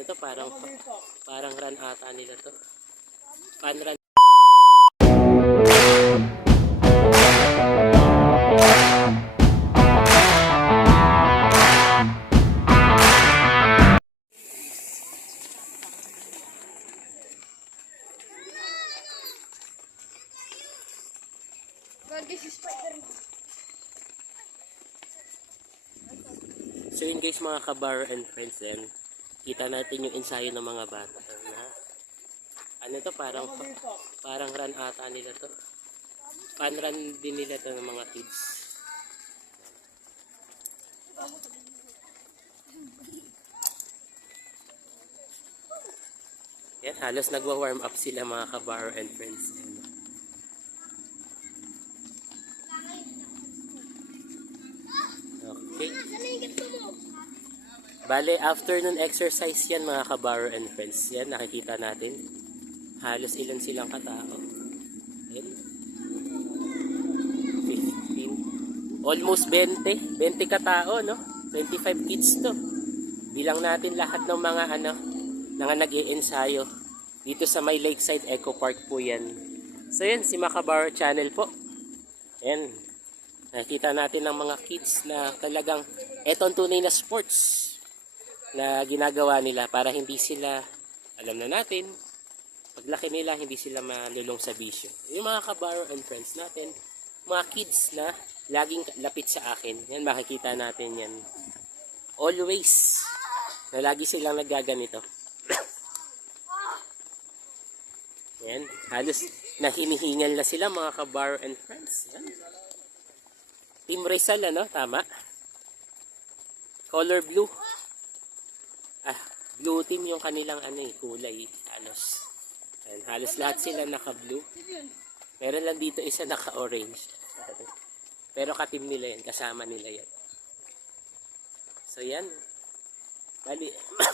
Ito parang run ata nila to. Fun run. So yun guys, mga kabar and friends, then kita natin yung ensayo ng mga bata na ano to, parang run ata nila to. Fun run din nila to ng mga kids. Yan, halos nagwa-warm up sila mga kabar and friends. Okay. Bale, afternoon exercise yan mga kabaro and friends. Yan, nakikita natin. Halos ilan silang katao. Yan. 15. Almost 20. 20 katao, no? 25 kids to. Bilang natin lahat ng mga nag-i-ensayo. Dito sa may Lakeside Eco Park po yan. So yan, si Makabaro Channel po. Yan. Nakita natin ng mga kids na talagang etong tunay na sports na ginagawa nila para hindi sila, alam na natin, paglaki nila hindi sila malulong sa bisyo. Yung mga kabaro and friends natin, mga kids na laging lapit sa akin, yan makikita natin yan. Always, na lagi silang nagaganito. Yan, halos nahinihingal na sila mga kabaro and friends. Yan. Team Rizal, ano? Tama. Color blue. Blue team yung kanilang kulay. Halos lahat sila naka-blue. Meron lang dito isa naka-orange. Pero ka-team nila yan. Kasama nila yan. So yan.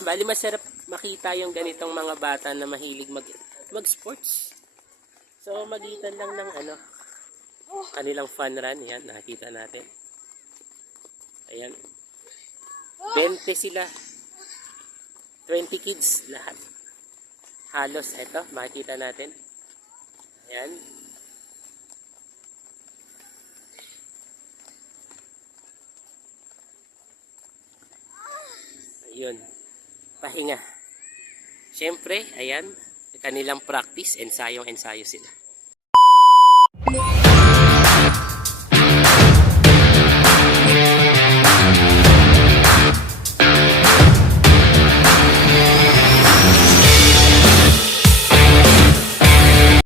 Bali masarap makita yung ganitong mga bata na mahilig mag-sports. So magitan lang ng kanilang fun run, yan, nakita natin. Ayan. 20 sila. 20 kids lahat. Halos, eto, makikita natin. Ayan. Ayun. Pahinga. Siyempre, ayan, kanilang practice, ensayo sila.